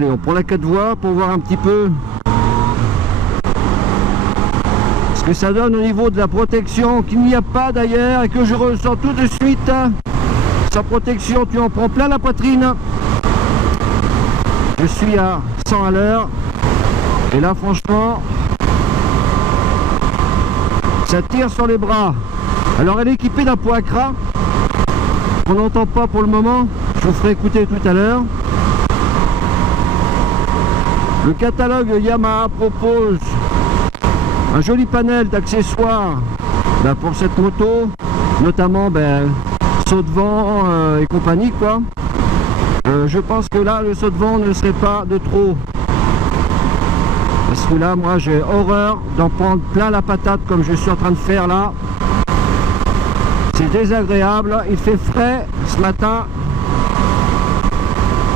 Allez, on prend la 4 voies pour voir un petit peu ce que ça donne au niveau de la protection, qu'il n'y a pas d'ailleurs, et que je ressens tout de suite. Sa protection, tu en prends plein la poitrine. Je suis à 100 à l'heure. Et là, franchement, ça tire sur les bras. Alors, elle est équipée d'un pot à cras qu'on n'entend pas pour le moment. Je vous ferai écouter tout à l'heure. Le catalogue Yamaha propose un joli panel d'accessoires pour cette moto, notamment saut de vent et compagnie quoi. Je pense que là le saut de vent ne serait pas de trop, parce que là moi j'ai horreur d'en prendre plein la patate comme je suis en train de faire là. C'est désagréable, il fait frais ce matin.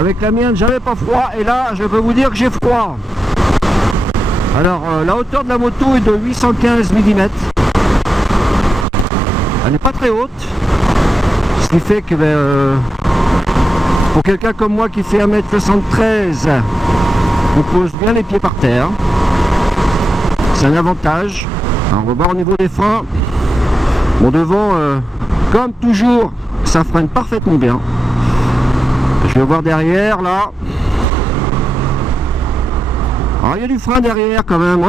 Avec la mienne j'avais pas froid, et là je peux vous dire que j'ai froid. Alors la hauteur de la moto est de 815 mm. Elle n'est pas très haute, ce qui fait que pour quelqu'un comme moi qui fait 1m73, on pose bien les pieds par terre. C'est un avantage. Alors, on va voir au niveau des freins. Bon, devant, comme toujours, ça freine parfaitement bien. Je vais voir derrière là. Alors il y a du frein derrière quand même.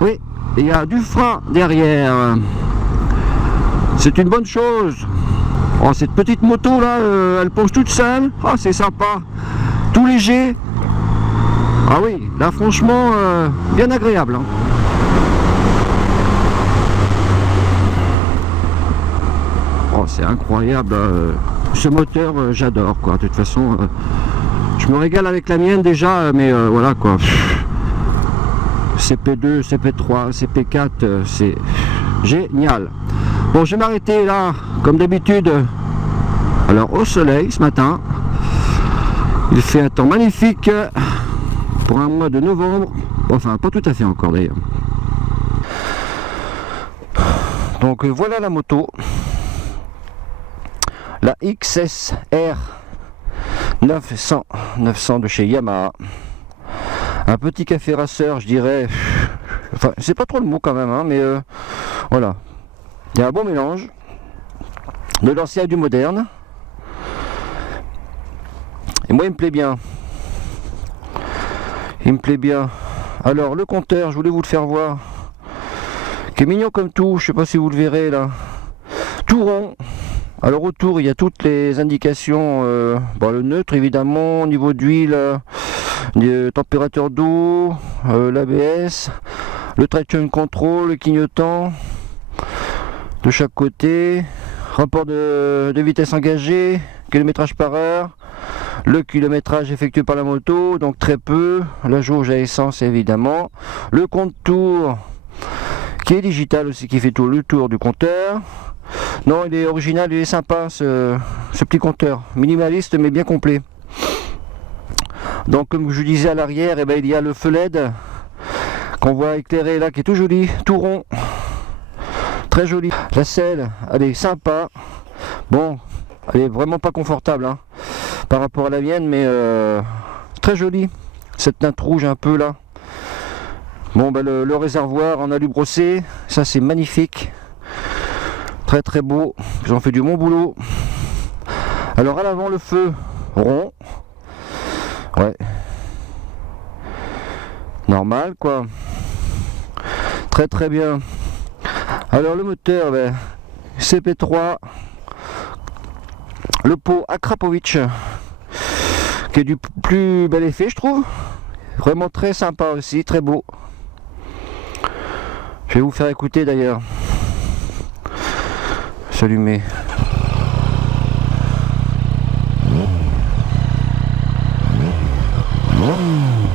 Oui, il y a du frein derrière. C'est une bonne chose. Oh, cette petite moto là, elle pose toute seule. Oh, c'est sympa. Tout léger. Ah oui, là franchement, bien agréable. Hein. Oh, c'est incroyable. Ce moteur, j'adore quoi. De toute façon, je me régale avec la mienne déjà, mais voilà quoi. CP2, CP3, CP4, c'est génial. Bon, je vais m'arrêter là, comme d'habitude. Alors au soleil ce matin, il fait un temps magnifique pour un mois de novembre. Enfin, pas tout à fait encore d'ailleurs. Donc voilà la moto, la XSR 900 de chez Yamaha. Un petit café racer, je dirais. Enfin, c'est pas trop le mot quand même, hein, mais voilà. Il y a un bon mélange de l'ancien et du moderne. Et moi, il me plaît bien. Il me plaît bien. Alors, le compteur, je voulais vous le faire voir. Qui est mignon comme tout. Je sais pas si vous le verrez là. Tout rond. Alors autour il y a toutes les indications, le neutre évidemment, au niveau d'huile, température d'eau, l'ABS, le traction control, le clignotant de chaque côté, rapport de vitesse engagée, kilométrage par heure, le kilométrage effectué par la moto, donc très peu, la jauge à essence évidemment, le compte-tour qui est digital aussi, qui fait tout le tour du compteur. Non, il est original, il est sympa ce petit compteur, minimaliste mais bien complet. Donc comme je disais à l'arrière, il y a le feu LED qu'on voit éclairer là, qui est tout joli, tout rond, très joli. La selle, elle est sympa. Bon, elle est vraiment pas confortable hein, par rapport à la mienne, mais très jolie. Cette teinte rouge un peu là. Bon, le réservoir en alu brossé, ça c'est magnifique. Très très beau, ils ont fait du bon boulot. Alors à l'avant le feu rond. Ouais. Normal quoi. Très très bien. Alors le moteur, CP3. Le pot Akrapovic, qui est du plus bel effet je trouve. Vraiment très sympa aussi, très beau. Je vais vous faire écouter d'ailleurs. S'allumer.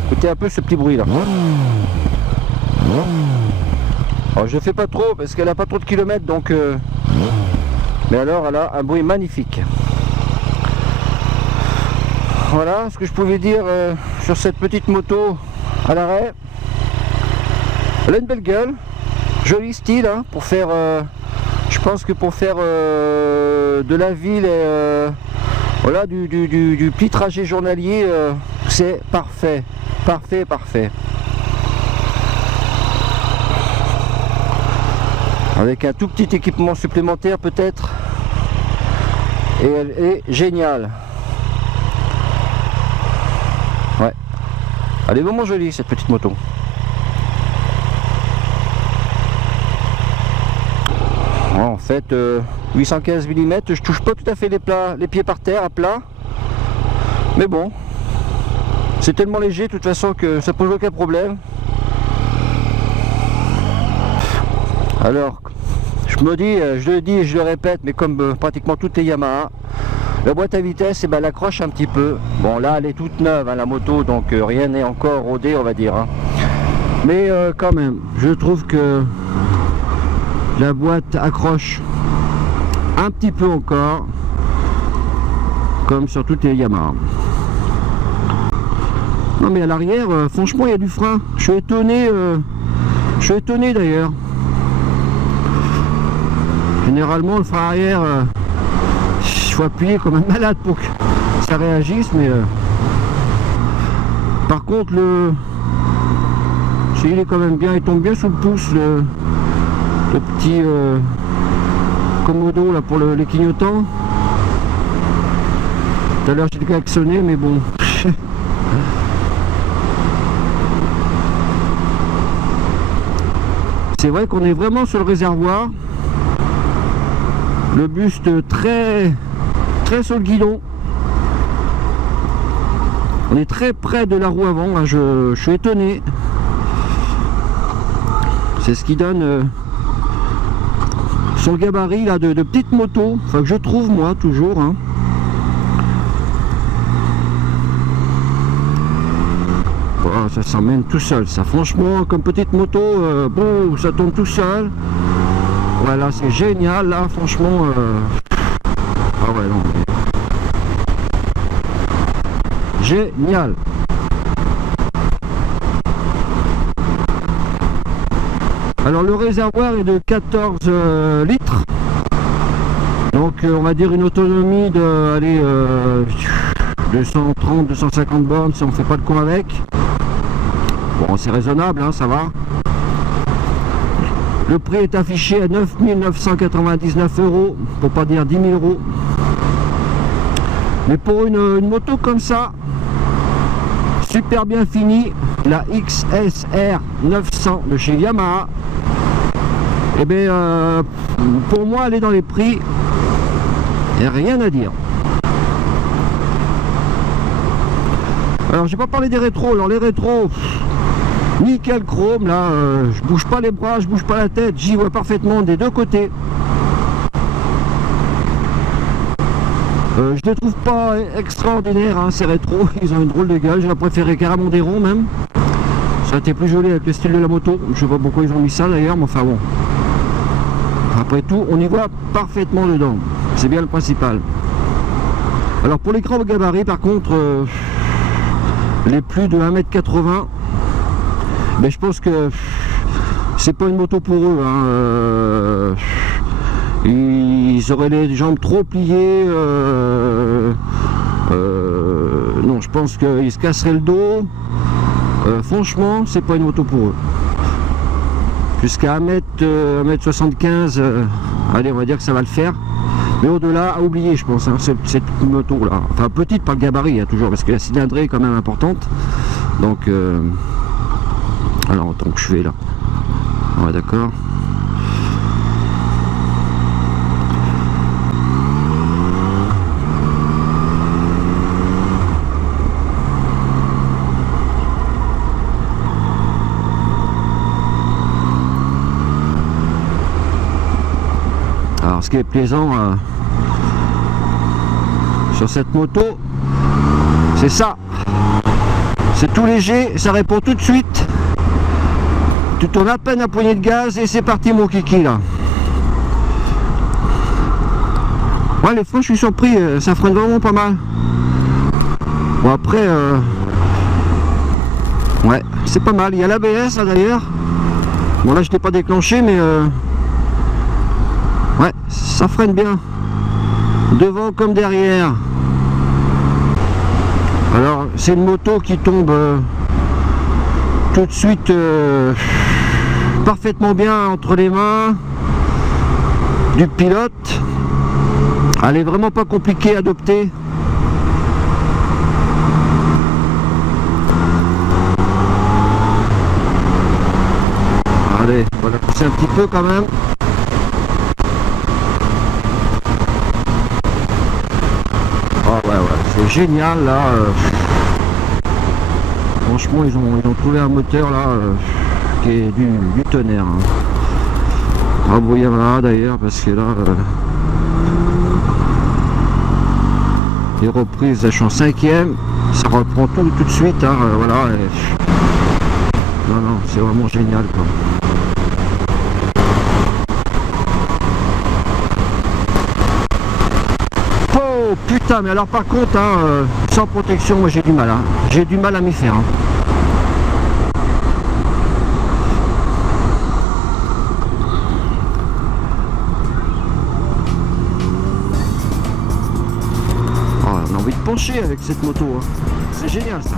Écoutez un peu ce petit bruit là. Alors, je fais pas trop parce qu'elle a pas trop de kilomètres donc mais alors elle a un bruit magnifique. Voilà ce que je pouvais dire sur cette petite moto à l'arrêt. Elle a une belle gueule, joli style hein, pour faire je pense que pour faire de la ville et Voilà, du petit trajet journalier, c'est parfait. Parfait, parfait. Avec un tout petit équipement supplémentaire peut-être. Et elle est géniale. Ouais. Elle est vraiment jolie cette petite moto. En fait, 815 mm, je touche pas tout à fait les pieds par terre à plat. Mais bon, c'est tellement léger de toute façon que ça pose aucun problème. Alors, je me dis, je le dis et je le répète, mais comme pratiquement toutes les Yamaha, la boîte à vitesse, elle accroche un petit peu. Bon, là, elle est toute neuve, hein, la moto, donc rien n'est encore rodé, on va dire. Hein. Mais quand même, je trouve que la boîte accroche un petit peu encore, comme sur toutes les Yamaha. Non, mais à l'arrière, franchement, il y a du frein. Je suis étonné d'ailleurs. Généralement, le frein arrière, il faut appuyer comme un malade pour que ça réagisse, mais par contre, il est quand même bien, il tombe bien sous le pouce, le petit commodo là pour les clignotants. Tout à l'heure j'ai klaxonné, mais bon. C'est vrai qu'on est vraiment sur le réservoir. Le buste très sur le guidon. On est très près de la roue avant, là, je suis étonné. C'est ce qui donne son gabarit là, de petite moto, enfin que je trouve moi toujours. Hein. Oh, ça s'emmène tout seul, ça franchement comme petite moto, bon ça tombe tout seul. Voilà, c'est génial là, franchement. Ah ouais, non. Génial. Alors le réservoir est de 14 litres. Donc on va dire une autonomie de allez, 230-250 bornes si on ne fait pas de con avec. Bon, c'est raisonnable, hein, ça va. Le prix est affiché à 9 999 €, pour pas dire 10 000 €. Mais pour une moto comme ça, super bien finie, la XSR 900 de chez Yamaha, et bien pour moi elle est dans les prix, et rien à dire. Alors j'ai pas parlé des rétros, alors les rétros, nickel chrome là, je bouge pas les bras, je bouge pas la tête, j'y vois parfaitement des deux côtés. Je les trouve pas extraordinaires hein, ces rétros, ils ont une drôle de gueule, j'aurais préféré carrément des ronds même. Ça a été plus joli avec le style de la moto, je sais pas pourquoi ils ont mis ça d'ailleurs, mais enfin bon. Après tout, on y voit parfaitement dedans, c'est bien le principal. Alors pour les grands gabarits par contre, les plus de 1 m 80, mais je pense que c'est pas une moto pour eux. Hein. Ils auraient les jambes trop pliées. Non, je pense qu'ils se casseraient le dos. Franchement, c'est pas une moto pour eux. Jusqu'à 1 m 75, allez, on va dire que ça va le faire. Mais au-delà, à oublier, je pense, hein, cette moto-là. Enfin, petite par le gabarit, hein, toujours, parce que la cylindrée est quand même importante. Donc, alors, attends que je fais là. Ouais, d'accord. Alors, ce qui est plaisant sur cette moto, c'est ça. C'est tout léger, ça répond tout de suite. Tu tournes à peine la poignée de gaz et c'est parti mon kiki là. Ouais, les freins, je suis surpris, ça freine vraiment pas mal. Bon après, ouais, c'est pas mal. Il y a l'ABS là d'ailleurs. Bon là je l'ai pas déclenché mais ouais, ça freine bien. Devant comme derrière. Alors c'est une moto qui tombe tout de suite parfaitement bien entre les mains du pilote. Elle est vraiment pas compliquée à adopter. Allez, on va la pousser un petit peu quand même. Ah ouais, c'est génial là. Franchement, ils ont trouvé un moteur là qui est du tonnerre. Hein. Bravo Yamaha d'ailleurs, parce que là, les reprises, je suis en 5e, ça reprend tout de suite. Hein, voilà. Non, c'est vraiment génial quoi. Oh putain, mais alors par contre, hein, sans protection, moi j'ai du mal. Hein. J'ai du mal à m'y faire. Hein. Oh, on a envie de pencher avec cette moto. Hein. C'est génial ça.